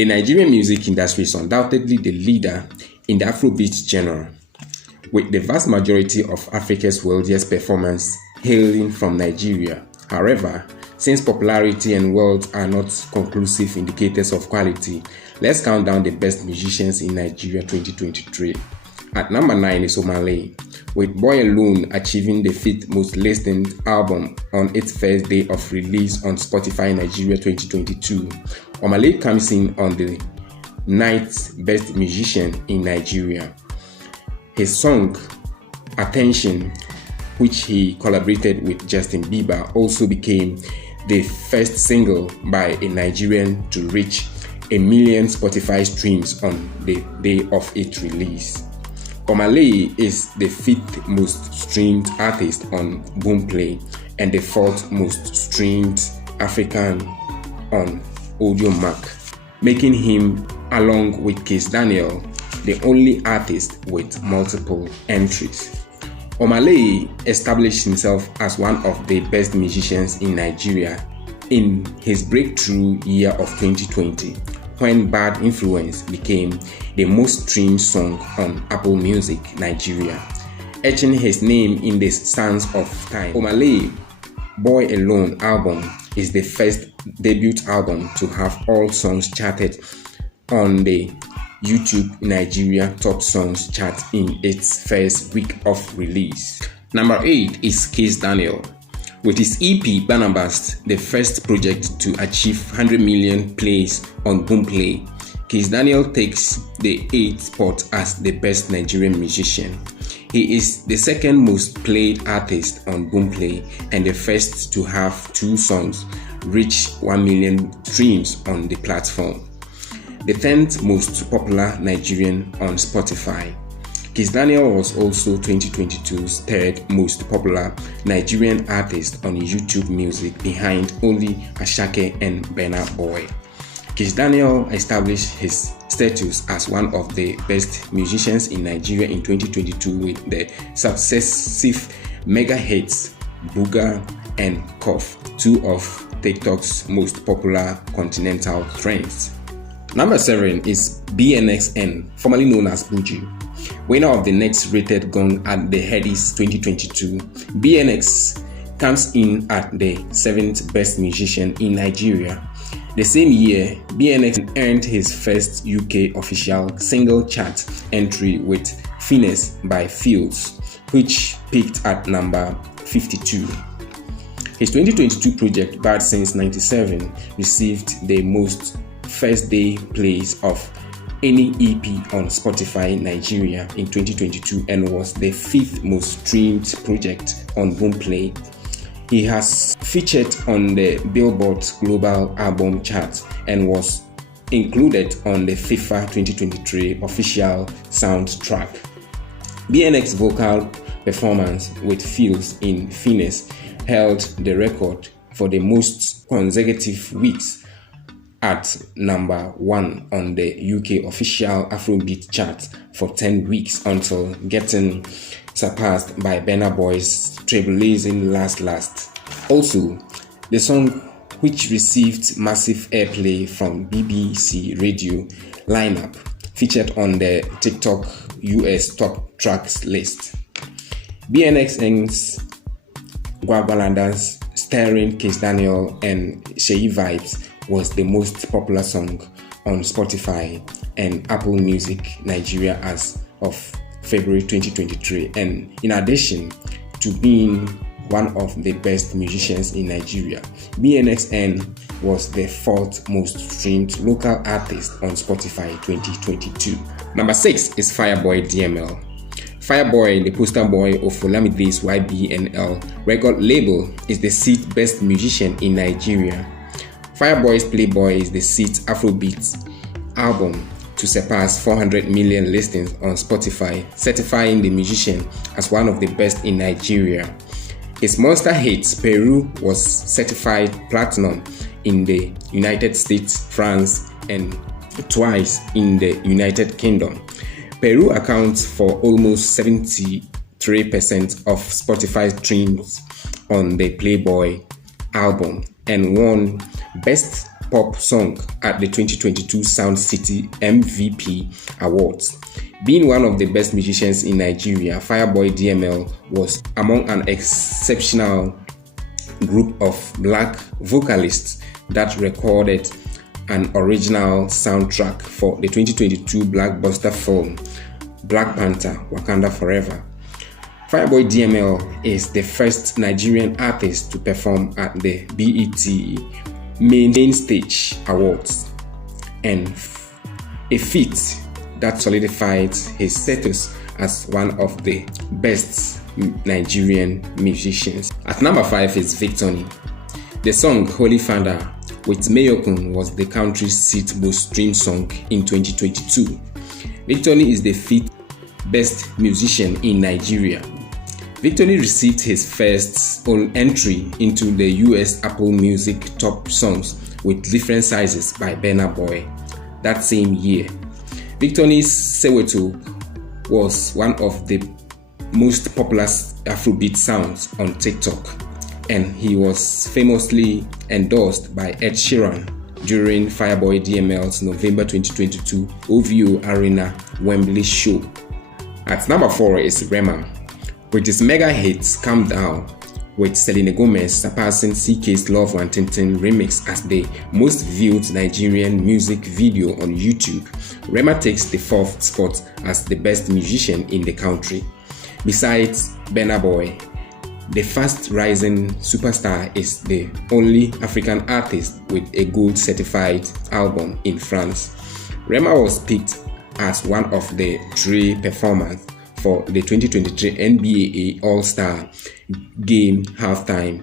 The Nigerian music industry is undoubtedly the leader in the Afrobeat genre, with the vast majority of Africa's wealthiest performers hailing from Nigeria. However, since popularity and wealth are not conclusive indicators of quality, let's count down the best musicians in Nigeria 2023. At number 9 is Omah, with Boy Alone achieving the 5th most listened album on its first day of release on Spotify Nigeria 2022. Omah comes in on the 9th best musician in Nigeria. His song Attention, which he collaborated with Justin Bieber, also became the first single by a Nigerian to reach 1 million Spotify streams on the day of its release. Omah is the 5th most streamed artist on Boomplay and the 4th most streamed African on Audiomack, making him, along with Kizz the only artist with multiple entries. Omah established himself as one of the best musicians in Nigeria in his breakthrough year of 2020, when Bad Influence became the most streamed song on Apple Music Nigeria, etching his name in the sands of time. Omah Boy Alone album is the first debut album to have all songs charted on the YouTube Nigeria Top Songs chart in its first week of release. Number 8 is Kizz, with his EP Barnabas, the first project to achieve 100 million plays on Boomplay. Kizz takes the 8th spot as the best Nigerian musician. He is the second most played artist on Boomplay and the first to have 2 songs reach 1 million streams on the platform. The 10th most popular Nigerian on Spotify. Kizz was also 2022's 3rd most popular Nigerian artist on YouTube Music, behind only Asake and Burna Boy. Kizz established his status as one of the best musicians in Nigeria in 2022 with the successive mega hits Booga and Cough, 2 of TikTok's most popular continental trends. Number 7 is BNXN, formerly known as Buju. Winner of the next rated gong at the Headies 2022, BNX comes in at the 7th best musician in Nigeria. The same year, BNX earned his first UK official single chart entry with Finesse by Fields, which peaked at number 52. His 2022 project, Bad Since 97, received the most first day plays of any EP on Spotify Nigeria in 2022 and was the 5th most streamed project on Boomplay. He has featured on the Billboard Global Album Chart and was included on the FIFA 2023 official soundtrack. BNX's vocal performance with Fields in Finesse held the record for the most consecutive weeks at number 1 on the UK official Afrobeat chart for 10 weeks until getting surpassed by Burna Boy's Trailblazing Last. Also, the song, which received massive airplay from BBC Radio lineup, featured on the TikTok US top tracks list. BNXN's Gwagwalandas, starring Kizz and Sheyi Vibes, was the most popular song on Spotify and Apple Music Nigeria as of February 2023, and in addition to being one of the best musicians in Nigeria, BNXN was the 4th most streamed local artist on Spotify 2022. Number 6 is Fireboy DML. Fireboy, the poster boy of Olamide's YBNL record label, is the 6th best musician in Nigeria. Fireboy's Playboy is the 6th Afrobeat album to surpass 400 million listens on Spotify, certifying the musician as one of the best in Nigeria. His monster hit, Peru, was certified platinum in the United States, France, and twice in the United Kingdom. Peru accounts for almost 73% of Spotify streams on the Playboy album and won Best pop song at the 2022 Sound City MVP Awards. Being one of the best musicians in Nigeria, Fireboy DML was among an exceptional group of black vocalists that recorded an original soundtrack for the 2022 blockbuster film Black Panther: Wakanda Forever. Fireboy DML is the first Nigerian artist to perform at the BET Main Stage Awards, and a feat that solidified his status as one of the best Nigerian musicians. At number 5 is Victony. The song Holy Father with Mayokun was the country's 6th most streamed song in 2022. Victony is the 5th best musician in Nigeria. Victony received his first entry into the US Apple Music Top Songs with Different Sizes by Burna Boy that same year. Victony's Soweto was one of the most popular Afrobeat sounds on TikTok, and he was famously endorsed by Ed Sheeran during Fireboy DML's November 2022 OVO Arena Wembley show. At number 4 is Rema, with his mega hit Calm Down, with Selena Gomez surpassing CK's Love One Tintin remix as the most viewed Nigerian music video on YouTube. Rema takes the 4th spot as the best musician in the country. Besides Burna Boy, the fast-rising superstar is the only African artist with a gold certified album in France. Rema was picked as one of the 3 performers for the 2023 NBA All-Star Game halftime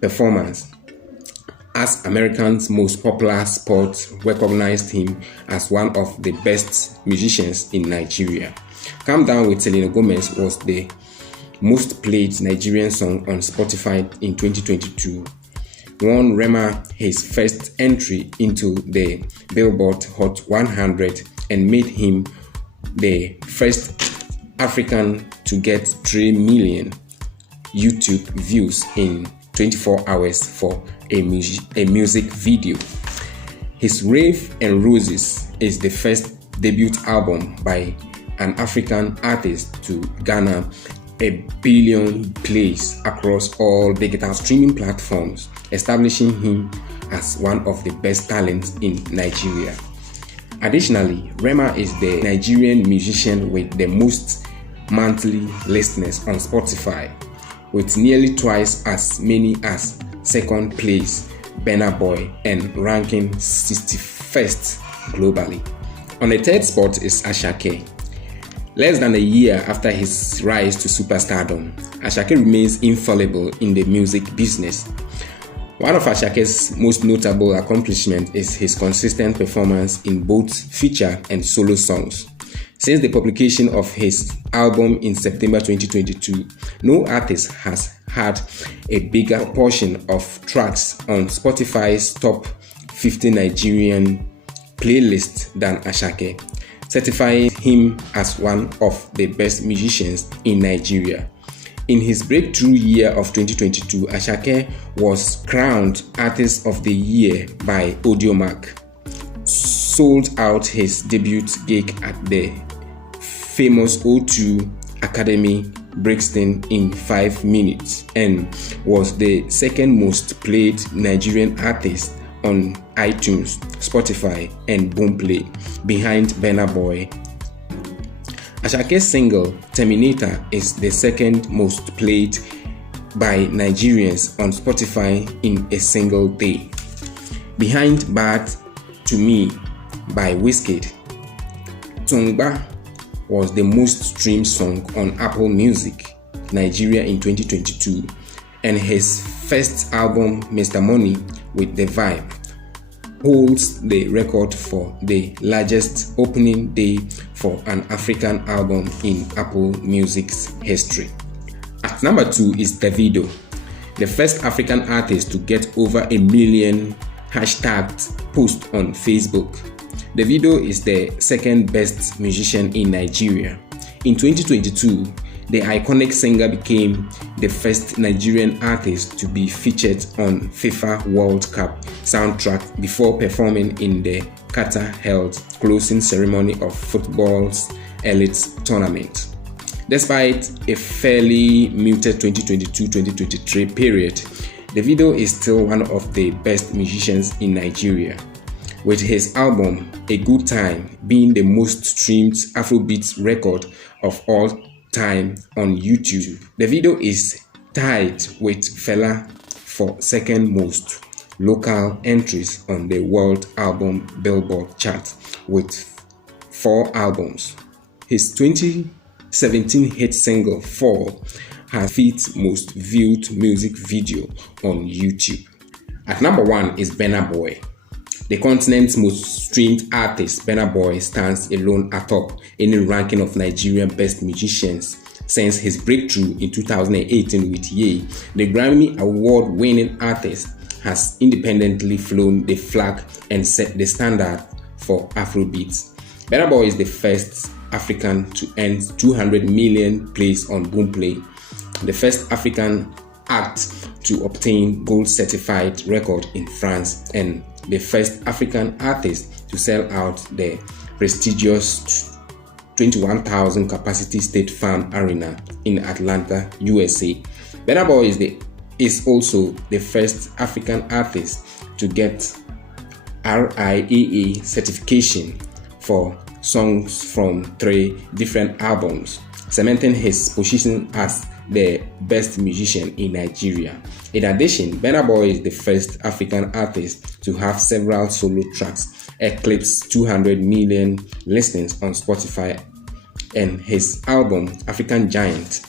performance, as America's most popular sport recognized him as one of the best musicians in Nigeria. Calm Down with Selena Gomez was the most played Nigerian song on Spotify in 2022, won Rema his first entry into the Billboard Hot 100 and made him the first African to get 3 million YouTube views in 24 hours for a music video. His Rave and Roses is the first debut album by an African artist to garner 1 billion plays across all digital streaming platforms, establishing him as one of the best talents in Nigeria. Additionally, Rema is the Nigerian musician with the most monthly listeners on Spotify, with nearly twice as many as second place Burna Boy and ranking 61st globally. On the 3rd spot is Asake. Less than a year after his rise to superstardom, Asake remains infallible in the music business. One of Asake's most notable accomplishments is his consistent performance in both feature and solo songs. Since the publication of his album in September 2022, no artist has had a bigger portion of tracks on Spotify's top 50 Nigerian playlist than Asake, certifying him as one of the best musicians in Nigeria. In his breakthrough year of 2022, Asake was crowned Artist of the Year by Audiomack, sold out his debut gig at the famous O2 Academy Brixton in 5 minutes, and was the 2nd most played Nigerian artist on iTunes, Spotify, and Boomplay, behind Burna Boy. Asake's single Terminator is the 2nd most played by Nigerians on Spotify in a single day, behind Bad to Me by Wizkid. Tungba was the most streamed song on Apple Music Nigeria in 2022, and his first album Mr. Money with The Vibe holds the record for the largest opening day for an African album in Apple Music's history. At number 2 is Davido, the first African artist to get over 1 million hashtagged posts on Facebook. Davido is the 2nd best musician in Nigeria. In 2022, The iconic singer became the first Nigerian artist to be featured on FIFA World Cup soundtrack before performing in the Qatar-held closing ceremony of football's elite tournament. Despite a fairly muted 2022-2023 period, Davido is still one of the best musicians in Nigeria, with his album A Good Time being the most streamed Afrobeat record of all time on YouTube. Davido is tied with Fela for second most local entries on the World Album Billboard chart with 4 albums. His 2017 hit single Fall has the 5th most viewed music video on YouTube. At number 1 is Burna Boy. The continent's most streamed artist, Burna Boy, stands alone atop any ranking of Nigerian best musicians since his breakthrough in 2018 with Ye. The Grammy award-winning artist has independently flown the flag and set the standard for Afrobeats. Burna Boy is the first African to earn 200 million plays on Boomplay, the first African act to obtain gold certified record in France, and the first African artist to sell out the prestigious 21,000 capacity State Farm Arena in Atlanta, USA. Burna Boy is also the first African artist to get RIAA certification for songs from 3 different albums, cementing his position as the best musician in Nigeria. In addition, Burna Boy is the first African artist to have several solo tracks eclipse 200 million listens on Spotify, and his album African Giant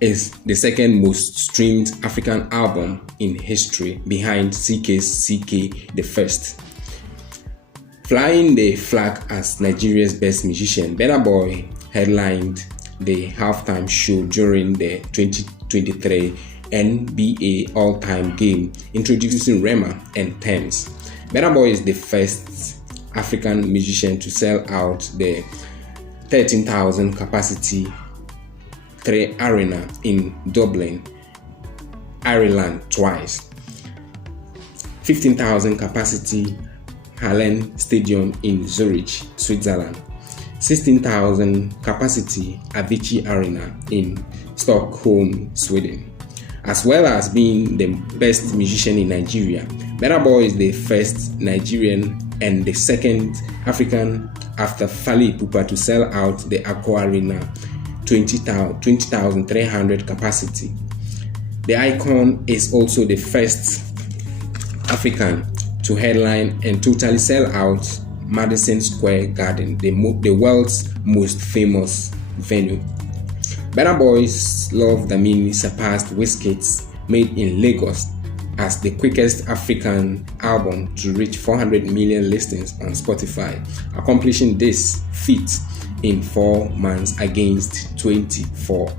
is the second most streamed African album in history behind CK's CK the First. Flying the flag as Nigeria's best musician, Burna Boy headlined the halftime show during the 2023 NBA All-Time Game, introducing Rema and Thames. Burna Boy is the first African musician to sell out the 13,000 capacity 3 Arena in Dublin, Ireland twice, 15,000 capacity Hallen Stadium in Zurich, Switzerland, 16,000 capacity Avicii Arena in Stockholm, Sweden. As well as being the best musician in Nigeria, Burna Boy is the first Nigerian and the second African after Fally Ipupa to sell out the Accra Arena 20,300 capacity. The icon is also the first African to headline and totally sell out Madison Square Garden, the world's most famous venue. Burna Boy's Love Damini surpassed Wizkid's Made in Lagos as the quickest African album to reach 400 million listens on Spotify, accomplishing this feat in 4 months against 24